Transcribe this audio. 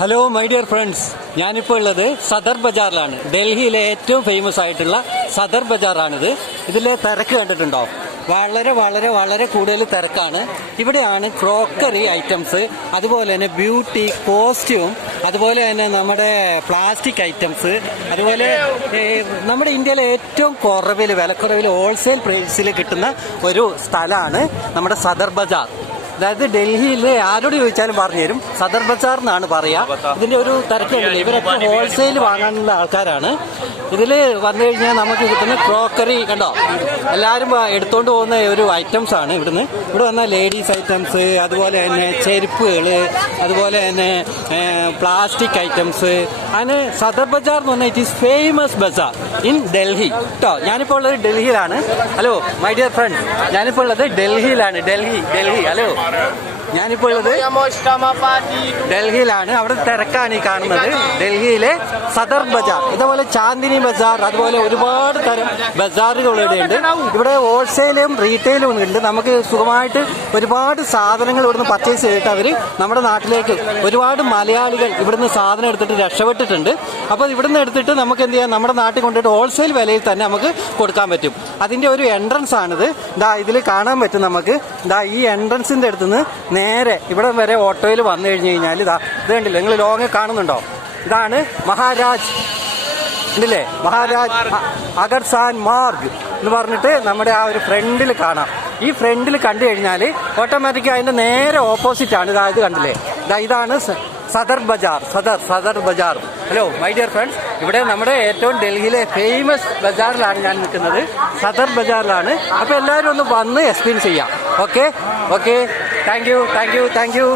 Hello my dear friends, ഞാനിപ്പോൾ ഉള്ളത് സദർ ബജാറിലാണ്. ഡൽഹിയിലെ ഏറ്റവും ഫേമസ് ആയിട്ടുള്ള സദർ ബജാറാണിത്. ഇതിലെ തിരക്ക് കണ്ടിട്ടുണ്ടോ? വളരെ വളരെ വളരെ കൂടുതൽ തിരക്കാണ്. ഇവിടെയാണ് ക്രോക്കറി ഐറ്റംസ്, അതുപോലെ തന്നെ ബ്യൂട്ടി, കോസ്റ്റ്യൂം, അതുപോലെ തന്നെ നമ്മുടെ പ്ലാസ്റ്റിക് ഐറ്റംസ്, അതുപോലെ നമ്മുടെ ഇന്ത്യയിലെ ഏറ്റവും വിലക്കുറവിൽ ഹോൾസെയിൽ പ്രൈസിൽ കിട്ടുന്ന ഒരു സ്ഥലമാണ് നമ്മുടെ സദർ ബജാർ. അതായത് ഡൽഹിയിൽ ആരോട് ചോദിച്ചാലും പറഞ്ഞു തരും, സദർ ബജാർ എന്നാണ് പറയാ. ഇതിന്റെ ഒരു തിരക്കുണ്ടല്ലോ, ഇവരൊക്കെ ഹോൾസെയിൽ വാങ്ങാനുള്ള ആൾക്കാരാണ്. ഇതിൽ വന്നു കഴിഞ്ഞാൽ നമുക്ക് കിട്ടുന്ന ക്രോക്കറി കണ്ടോ, എല്ലാവരും എടുത്തോണ്ട് പോകുന്ന ഒരു ഐറ്റംസ് ആണ് ഇവിടുന്ന്. ഇവിടെ വന്നാൽ ലേഡീസ് ഐറ്റംസ്, അതുപോലെ തന്നെ ചെരുപ്പുകൾ, അതുപോലെ തന്നെ പ്ലാസ്റ്റിക് ഐറ്റംസ്. അതിന് സദർ ബജാർ എന്ന് പറഞ്ഞാൽ it is famous bazaar in Delhi കേട്ടോ. ഞാനിപ്പോൾ ഉള്ളത് ഡൽഹിയിലാണ്. ഹലോ മൈ ഡിയർ ഫ്രണ്ട്സ്, ഞാനിപ്പോൾ ഉള്ളത് ഡൽഹിയിലാണ്. ഡൽഹി ഹലോ, ഞാനിപ്പോൾ ഉള്ളത് ഡൽഹിയിലാണ്. അവിടെ തിരക്കാണ് ഈ കാണുന്നത്. ഡൽഹിയിലെ സദർ ബജാർ, ഇതുപോലെ ചാന്ദിനി ബജാർ, അതുപോലെ ഒരുപാട് തരം ബജാറുകൾ ഇവിടെയുണ്ട്. ഇവിടെ ഹോൾസെയിലും റീറ്റെയിലും ഉണ്ട്. നമുക്ക് സുഖമായിട്ട് ഒരുപാട് സാധനങ്ങൾ ഇവിടുന്ന് പർച്ചേസ് ചെയ്തിട്ട് അവർ നമ്മുടെ നാട്ടിലേക്ക് ഒരുപാട് മലയാളികൾ ഇവിടുന്ന് സാധനം എടുത്തിട്ട് രക്ഷപ്പെട്ടിട്ടുണ്ട്. അപ്പോൾ ഇവിടുന്ന് എടുത്തിട്ട് നമുക്ക് എന്ത് ചെയ്യാം, നമ്മുടെ നാട്ടിൽ കൊണ്ടിട്ട് ഹോൾസെയിൽ വിലയിൽ തന്നെ നമുക്ക് കൊടുക്കാൻ പറ്റും. അതിൻ്റെ ഒരു എൻട്രൻസ് ആണിത്. ഇതാ ഇതിൽ കാണാൻ പറ്റും നമുക്ക്. ഇതാ ഈ എൻട്രൻസിൻ്റെ അടുത്തുനിന്ന് നേരെ ഇവിടെ വരെ ഓട്ടോയിൽ വന്നു കഴിഞ്ഞ് കഴിഞ്ഞാൽ ഇത് കണ്ടില്ലേ, നിങ്ങൾ ലോങ് കാണുന്നുണ്ടോ? ഇതാണ് മഹാരാജ്, ഉണ്ടല്ലേ, മഹാരാജ് അഗർസാൻ മാർഗ് എന്ന് പറഞ്ഞിട്ട് നമ്മുടെ ആ ഒരു ഫ്രണ്ടിൽ കാണാം. ഈ ഫ്രണ്ടിൽ കണ്ടു കഴിഞ്ഞാൽ ഓട്ടോമാറ്റിക് അതിന്റെ നേരെ ഓപ്പോസിറ്റ് ആണ് ഇത് കണ്ടില്ലേ. ഇതാണ് സദർ ബജാർ. സദർ bazaar. Hello my dear friends, ഇവിടെ നമ്മുടെ ഏറ്റവും ഡൽഹിയിലെ ഫേമസ് ബജാറിലാണ് ഞാൻ നിൽക്കുന്നത്. സദർ ബജാറിലാണ്. അപ്പോൾ എല്ലാവരും ഒന്ന് വന്ന് എക്സ്പീരിയൻസ് ചെയ്യാം. Okay, thank you.